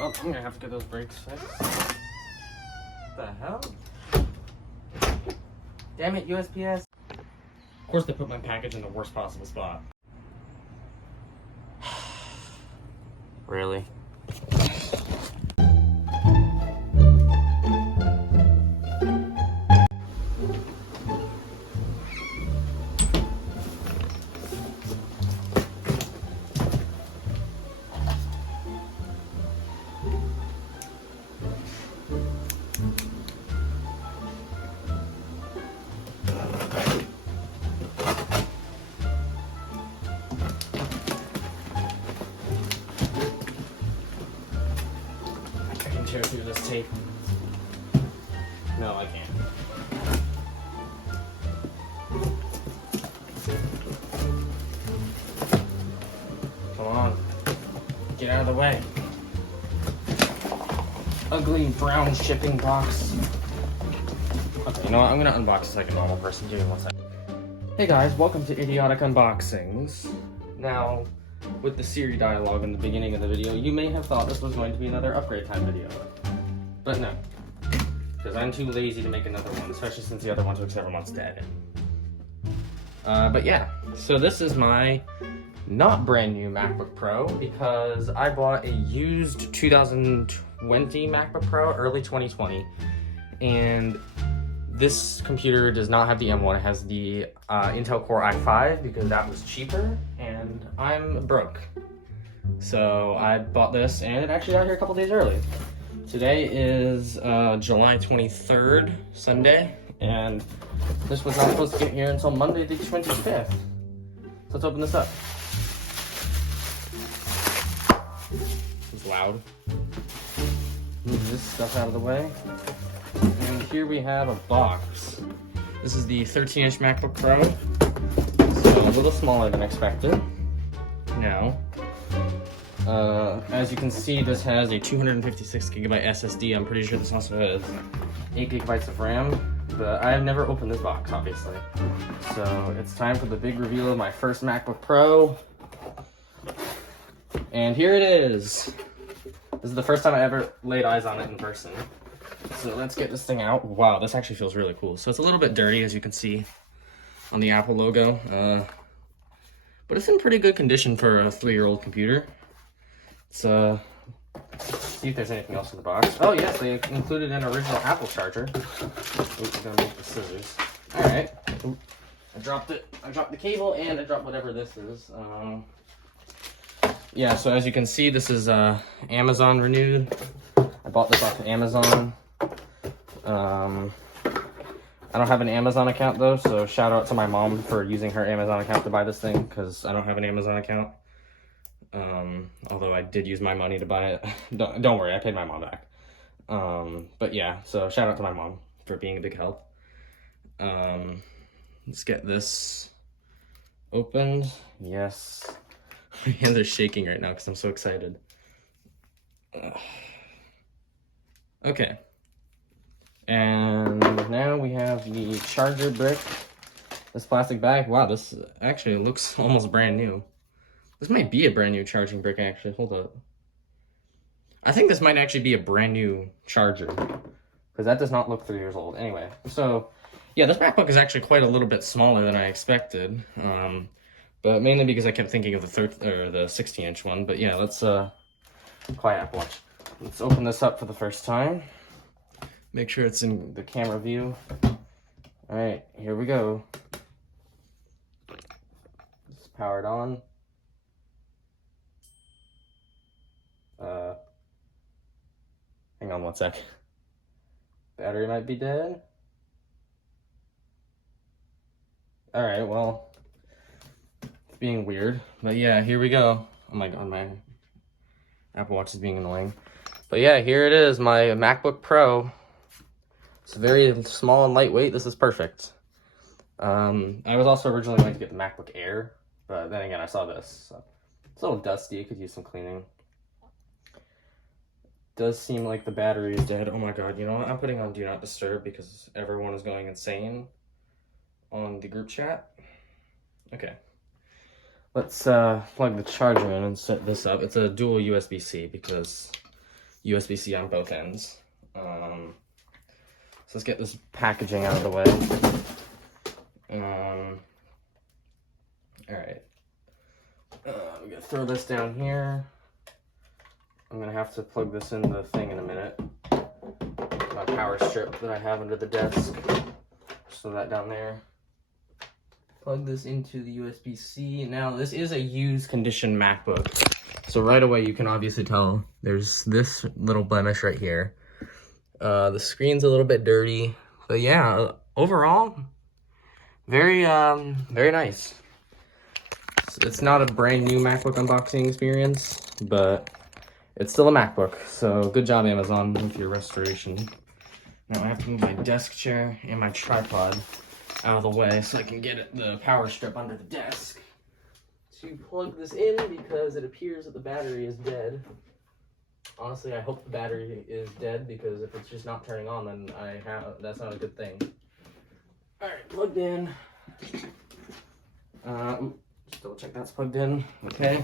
Well, I'm gonna have to get those brakes fixed. What the hell? Damn it, USPS. Of course they put my package in the worst possible spot. Really? Tear through this tape. No, I can't. Come on. Get out of the way. Ugly brown shipping box. Okay, you know what? I'm gonna unbox this like a normal person. Give me 1 second. Hey guys, welcome to Idiotic Unboxings. Now, with the Siri dialogue in the beginning of the video, you may have thought this was going to be another upgrade time video. But no, because I'm too lazy to make another one, especially since the other one took several months to edit. But yeah, so this is my not brand new MacBook Pro because I bought a used 2020 MacBook Pro, early 2020, and this computer does not have the M1, it has the Intel Core i5 because that was cheaper, and I'm broke. So I bought this, and it actually got here a couple days early. Today is July 23rd, Sunday, and this was not supposed to get here until Monday the 25th. So let's open this up. It's loud. Move this stuff out of the way. And here we have a box. This is the 13-inch MacBook Pro, so a little smaller than expected. Now, as you can see, this has a 256 gigabyte SSD. I'm pretty sure this also has 8 gigabytes of RAM, but I have never opened this box, obviously. So it's time for the big reveal of my first MacBook Pro. And here it is. This is the first time I ever laid eyes on it in person. So let's get this thing out. Wow, this actually feels really cool. So it's a little bit dirty, as you can see on the Apple logo. But it's in pretty good condition for a 3-year-old computer. Let's see if there's anything else in the box. Oh yes, they included an original Apple charger. Oops, I'm gonna make the scissors. Alright. I dropped it. I dropped the cable and I dropped whatever this is. Yeah, so as you can see, this is Amazon renewed. I bought this off of Amazon. I don't have an Amazon account though, so shout out to my mom for using her Amazon account to buy this thing, because I don't have an Amazon account. Although I did use my money to buy it. Don't worry, I paid my mom back. But yeah, so shout out to my mom for being a big help. Let's get this opened. Yes. My hands are shaking right now because I'm so excited. Okay. And now we have the charger brick. This plastic bag. Wow, this actually looks almost brand new. This might be a brand new charging brick, actually. Hold up. I think this might actually be a brand new charger, because that does not look 3 years old. Anyway, so yeah, this MacBook is actually quite a little bit smaller than I expected, but mainly because I kept thinking of the 16-inch one. But yeah, let's quiet Apple Watch. Let's open this up for the first time. Make sure it's in the camera view. All right, here we go. It's powered on. Hang on 1 sec. Battery might be dead. All right, well, it's being weird, but yeah, here we go. Oh my god, my Apple Watch is being annoying. But yeah, here it is, my MacBook Pro. It's very small and lightweight. This is perfect. I was also originally going to get the MacBook Air, but then again, I saw this. So it's a little dusty. It could use some cleaning. Does seem like the battery is dead. Oh my god, you know what? I'm putting on Do Not Disturb because everyone is going insane on the group chat. Okay. Let's plug the charger in and set this up. It's a dual USB-C because USB-C on both ends. So let's get this packaging out of the way. All right. I'm gonna throw this down here. I'm gonna have to plug this in the thing in a minute. My power strip that I have under the desk. Just throw that down there. Plug this into the USB-C. Now, this is a used condition MacBook. So right away, you can obviously tell there's this little blemish right here. The screen's a little bit dirty. But yeah, overall, very nice. It's not a brand new MacBook unboxing experience, but it's still a MacBook. So good job, Amazon, with your restoration. Now I have to move my desk chair and my tripod out of the way so I can get the power strip under the desk to plug this in, because it appears that the battery is dead. Honestly, I hope the battery is dead, because if it's just not turning on, then that's not a good thing. Alright, plugged in. Just double check that's plugged in. Okay.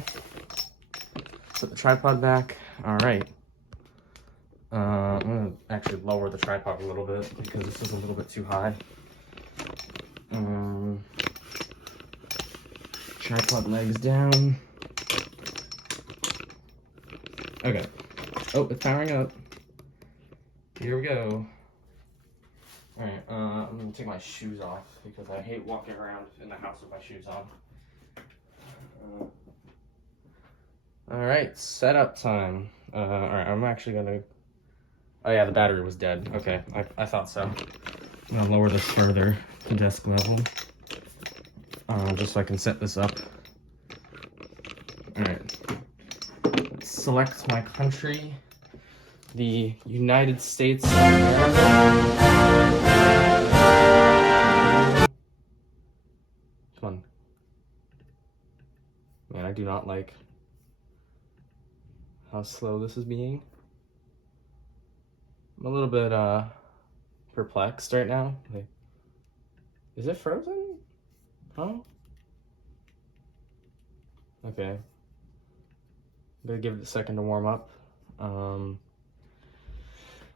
Put the tripod back. Alright. I'm gonna actually lower the tripod a little bit because this is a little bit too high. Tripod legs down. Okay. Oh, it's powering up. Here we go. Alright, I'm gonna take my shoes off because I hate walking around in the house with my shoes on. Alright, setup time. Alright, I'm actually gonna... Oh yeah, the battery was dead. Okay, I thought so. I'm gonna lower this further to desk level. Just so I can set this up. Alright. Let's select my country. The United States of America. Come on. Man, I do not like how slow this is being. I'm a little bit perplexed right now. Like, is it frozen? Huh? Okay. I'm gonna give it a second to warm up.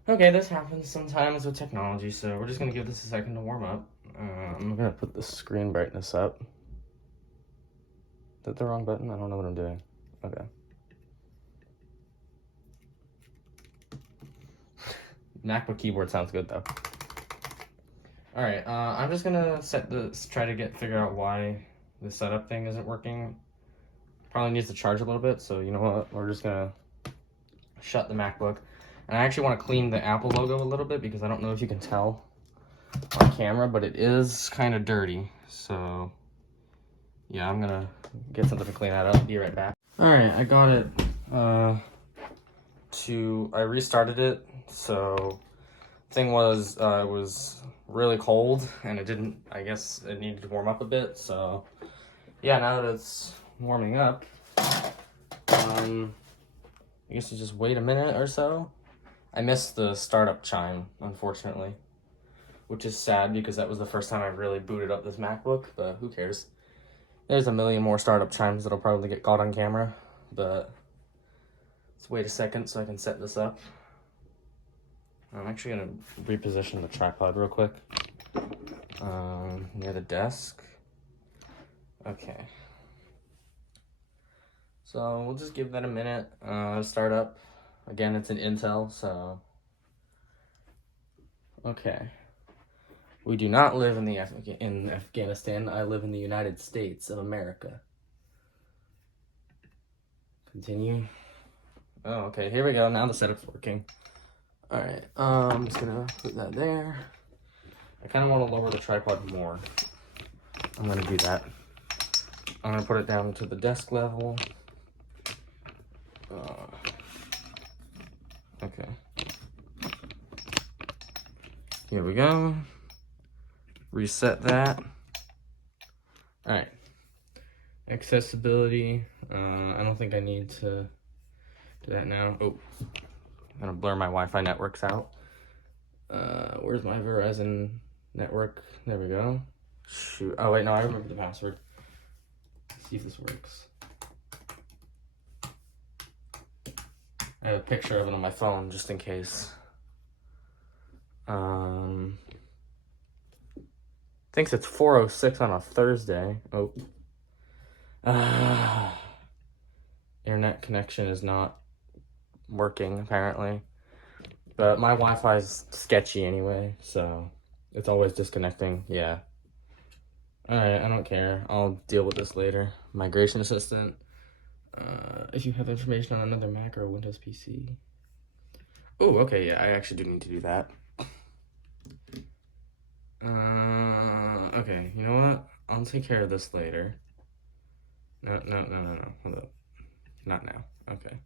Okay, this happens sometimes with technology, so we're just gonna give this a second to warm up. I'm gonna put the screen brightness up. Is that the wrong button? I don't know what I'm doing. Okay. MacBook keyboard sounds good though. Alright, I'm just gonna figure out why the setup thing isn't working. Probably needs to charge a little bit, so you know what? We're just gonna shut the MacBook. And I actually want to clean the Apple logo a little bit because I don't know if you can tell on camera, but it is kind of dirty. So yeah, I'm gonna get something to clean that up. Be right back. Alright, I got it I restarted it. So thing was, it was really cold and I guess it needed to warm up a bit. So yeah, now that it's warming up, I guess you just wait a minute or so. I missed the startup chime, unfortunately, which is sad because that was the first time I really booted up this MacBook, but who cares? There's a million more startup chimes that'll probably get caught on camera, but let's wait a second so I can set this up. I'm actually gonna reposition the tripod real quick, near the desk. Okay. So we'll just give that a minute, start up. Again, it's an Intel, so. Okay. We do not live in Afghanistan. I live in the United States of America. Continue. Oh, okay, here we go. Now the setup's working. Alright, I'm just gonna put that there. I kind of want to lower the tripod more. I'm gonna do that. I'm gonna put it down to the desk level. Okay. Here we go. Reset that. Alright. Accessibility. I don't think I need to do that now. Oh. I'm gonna blur my Wi-Fi networks out. Where's my Verizon network? There we go. Shoot. Oh wait, no, I remember the password. Let's see if this works. I have a picture of it on my phone just in case. Thinks it's 4:06 on a Thursday. Oh. Internet connection is not working, apparently. But my Wi-Fi is sketchy anyway, so it's always disconnecting. Yeah. Alright, I don't care. I'll deal with this later. Migration assistant. If you have information on another Mac or a Windows PC. Oh, okay, yeah, I actually do need to do that. Okay, you know what? I'll take care of this later. No. Hold up. Not now. Okay.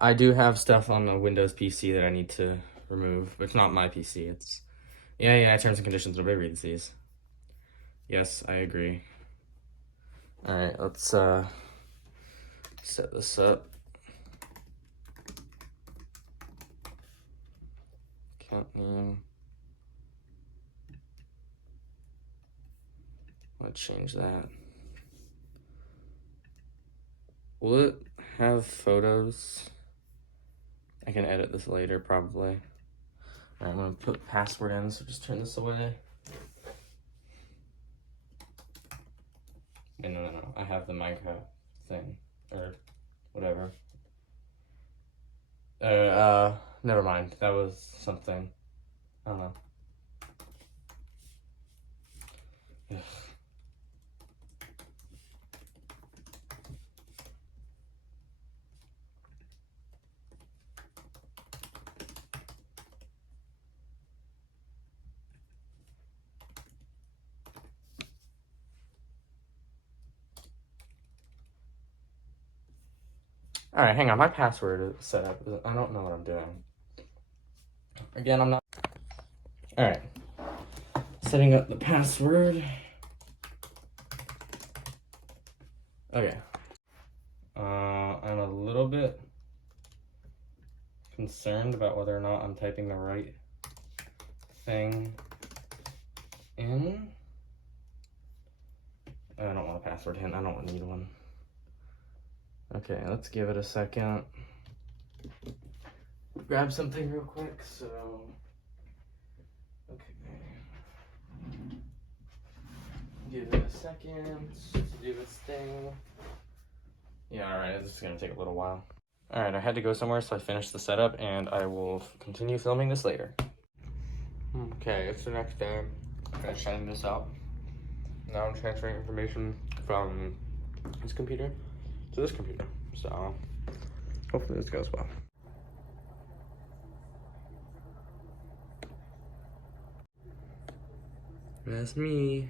I do have stuff on the Windows PC that I need to remove, but it's not my PC. It's yeah. Terms and conditions. Nobody reads these. Yes, I agree. All right, let's set this up. Account name. Let's change that. Will it have photos? I can edit this later, probably. All right, I'm gonna put password in, so just turn this away. No. I have the Minecraft thing, or whatever. Never mind. That was something. I don't know. Ugh. All right, hang on. My password is set up. I don't know what I'm doing. Again, I'm not. All right. Setting up the password. Okay. I'm a little bit concerned about whether or not I'm typing the right thing in. I don't want a password hint. I don't need one. Okay, let's give it a second. Grab something real quick, so... Okay. Give it a second to do its thing. Yeah, alright, this is gonna take a little while. Alright, I had to go somewhere, so I finished the setup, and I will continue filming this later. Okay, it's the next day. I'm shutting this out. Now I'm transferring information from this computer to this computer, so hopefully this goes well. That's me.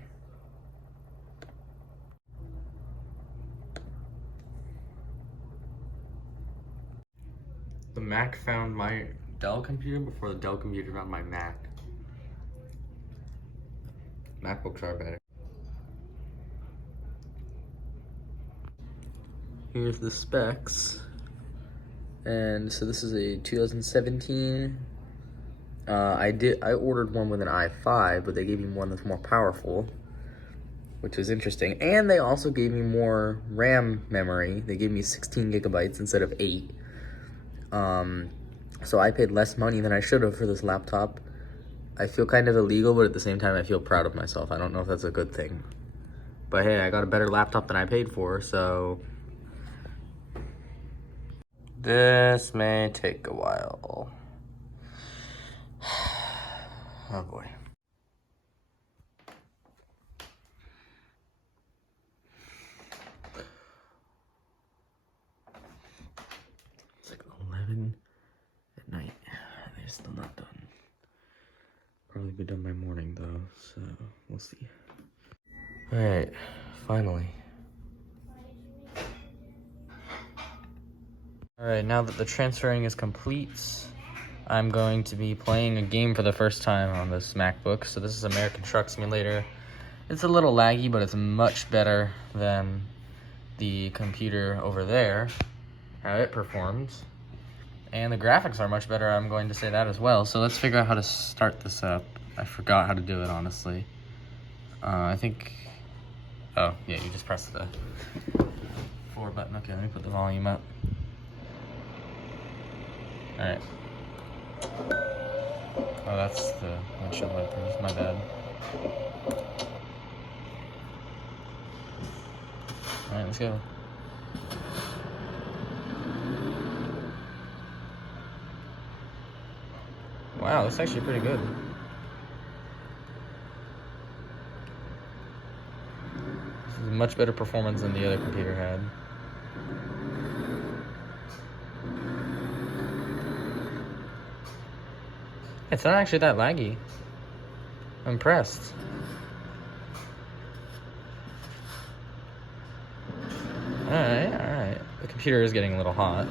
The Mac found my Dell computer before the Dell computer found my Mac. MacBooks are better. Here's the specs. And so this is a 2017. I ordered one with an i5, but they gave me one that's more powerful, which was interesting. And they also gave me more RAM memory. They gave me 16 gigabytes instead of 8. So I paid less money than I should have for this laptop. I feel kind of illegal, but at the same time, I feel proud of myself. I don't know if that's a good thing. But hey, I got a better laptop than I paid for, so... This may take a while. Oh boy. It's like 11 at night. They're still not done. Probably be done by morning though, so we'll see. Alright, finally. Alright, now that the transferring is complete, I'm going to be playing a game for the first time on this MacBook. So this is American Truck Simulator. It's a little laggy, but it's much better than the computer over there, how it performs. And the graphics are much better, I'm going to say that as well. So let's figure out how to start this up. I forgot how to do it, honestly. I think, oh yeah, you just press the forward button. Okay, let me put the volume up. Alright. Oh, that's the windshield wipers. My bad. Alright, let's go. Wow, that's actually pretty good. This is much better performance than the other computer had. It's not actually that laggy. I'm impressed. Alright. The computer is getting a little hot.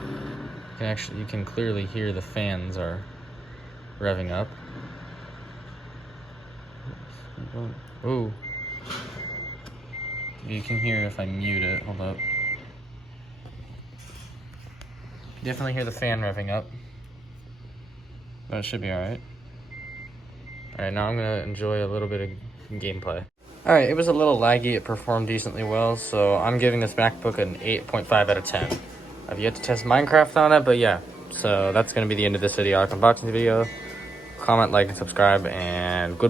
You can clearly hear the fans are revving up. Ooh. You can hear if I mute it. Hold up. Definitely hear the fan revving up. But it should be alright. Alright, now I'm gonna enjoy a little bit of gameplay. Alright, it was a little laggy. It performed decently well, so I'm giving this MacBook an 8.5 out of 10. I've yet to test Minecraft on it, but yeah. So that's gonna be the end of this Idiotic unboxing video. Comment, like, and subscribe, and goodbye.